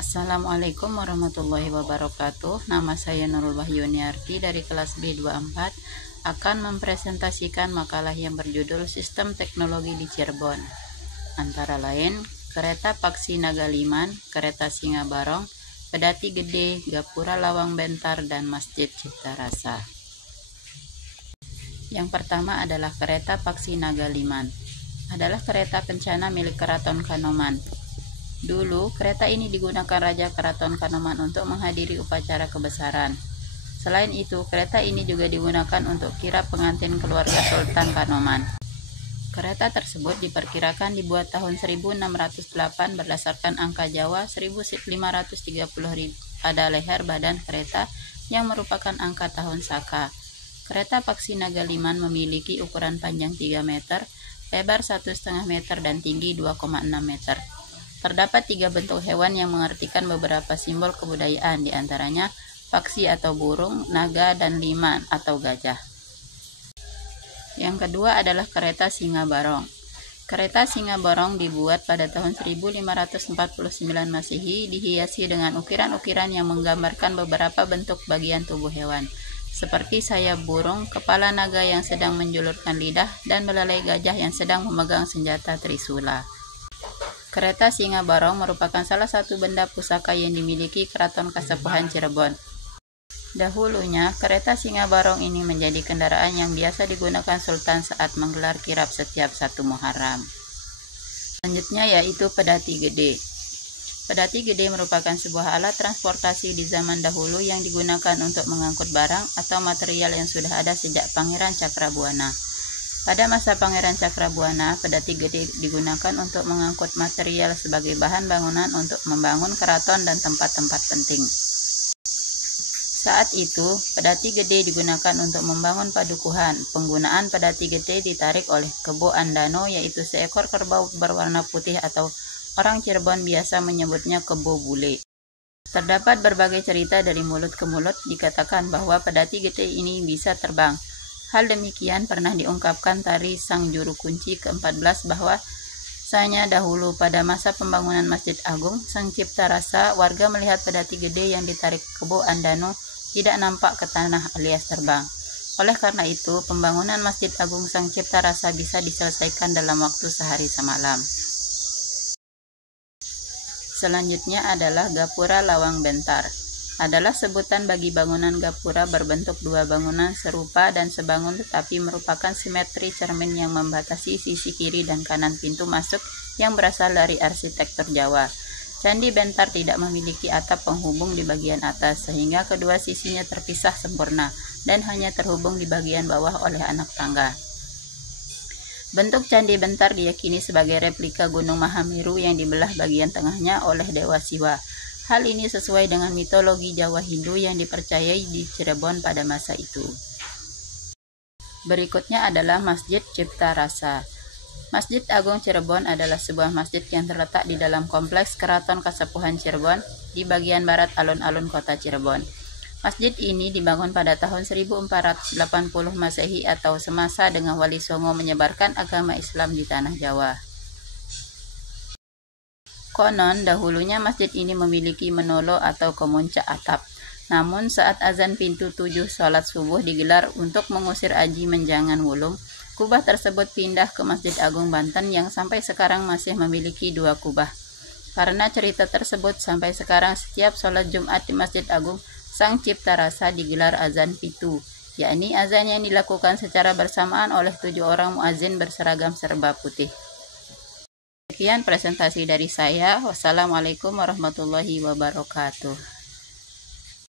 Assalamualaikum warahmatullahi wabarakatuh. Nama saya Nurul Wahyuniarti dari kelas B24 akan mempresentasikan makalah yang berjudul Sistem Teknologi di Cirebon. Antara lain, Kereta Paksi Nagaliman, Kereta Singa Barong, Pedati Gede, Gapura Lawang Bentar, dan Masjid Cipta Rasa. Yang pertama adalah Kereta Paksi Nagaliman. Adalah kereta kencana milik Keraton Kanoman. Dulu, kereta ini digunakan Raja Keraton Kanoman untuk menghadiri upacara kebesaran. Selain itu, kereta ini juga digunakan untuk kirap pengantin keluarga Sultan Kanoman. Kereta tersebut diperkirakan dibuat tahun 1608 berdasarkan angka Jawa 1530 pada leher badan kereta yang merupakan angka tahun Saka. Kereta Paksi Nagaliman memiliki ukuran panjang 3 meter, lebar 1,5 meter, dan tinggi 2,6 meter. Terdapat 3 bentuk hewan yang mengartikan beberapa simbol kebudayaan, diantaranya paksi atau burung, naga, dan liman atau gajah. Yang kedua adalah kereta Singa Barong. Kereta Singa Barong dibuat pada tahun 1549 Masehi, dihiasi dengan ukiran-ukiran yang menggambarkan beberapa bentuk bagian tubuh hewan, seperti sayap burung, kepala naga yang sedang menjulurkan lidah, dan belalai gajah yang sedang memegang senjata trisula. Kereta Singa Barong merupakan salah satu benda pusaka yang dimiliki Keraton Kasepuhan Cirebon. Dahulunya, kereta Singa Barong ini menjadi kendaraan yang biasa digunakan Sultan saat menggelar kirap setiap 1 Muharram. Selanjutnya yaitu Pedati Gede. Pedati Gede merupakan sebuah alat transportasi di zaman dahulu yang digunakan untuk mengangkut barang atau material yang sudah ada sejak Pangeran Cakrabuana. Pada masa Pangeran Cakrabuana, Pedati Gede digunakan untuk mengangkut material sebagai bahan bangunan untuk membangun keraton dan tempat-tempat penting. Saat itu, Pedati Gede digunakan untuk membangun padukuhan. Penggunaan Pedati Gede ditarik oleh Kebo Andano, yaitu seekor kerbau berwarna putih atau orang Cirebon biasa menyebutnya kebo bule. Terdapat berbagai cerita dari mulut ke mulut dikatakan bahwa Pedati Gede ini bisa terbang. Hal demikian pernah diungkapkan tari Sang Juru Kunci ke-14 bahwa misalnya dahulu pada masa pembangunan Masjid Agung Sang Cipta Rasa, warga melihat Pedati Gede yang ditarik Kebo Andano tidak nampak ke tanah alias terbang. Oleh karena itu, pembangunan Masjid Agung Sang Cipta Rasa bisa diselesaikan dalam waktu sehari semalam. Selanjutnya adalah Gapura Lawang Bentar. Adalah sebutan bagi bangunan gapura berbentuk 2 bangunan serupa dan sebangun tetapi merupakan simetri cermin yang membatasi sisi kiri dan kanan pintu masuk yang berasal dari arsitektur Jawa. Candi Bentar tidak memiliki atap penghubung di bagian atas, sehingga kedua sisinya terpisah sempurna dan hanya terhubung di bagian bawah oleh anak tangga. Bentuk Candi Bentar diyakini sebagai replika Gunung Mahameru yang dibelah bagian tengahnya oleh Dewa Siwa. Hal ini sesuai dengan mitologi Jawa Hindu yang dipercayai di Cirebon pada masa itu. Berikutnya adalah Masjid Cipta Rasa. Masjid Agung Cirebon adalah sebuah masjid yang terletak di dalam kompleks Keraton Kasepuhan Cirebon di bagian barat alun-alun kota Cirebon. Masjid ini dibangun pada tahun 1480 Masehi atau semasa dengan Wali Songo menyebarkan agama Islam di tanah Jawa. Konon, dahulunya masjid ini memiliki menolo atau kemuncak atap. Namun saat azan pintu 7 sholat subuh digelar untuk mengusir aji menjangan wulung, kubah tersebut pindah ke Masjid Agung Banten yang sampai sekarang masih memiliki 2 kubah. Karena cerita tersebut, sampai sekarang setiap sholat Jumat di Masjid Agung Sang Cipta Rasa digelar azan pitu, yakni azan yang dilakukan secara bersamaan oleh 7 orang muazin berseragam serba putih. Sekian presentasi dari saya. Wassalamualaikum warahmatullahi wabarakatuh.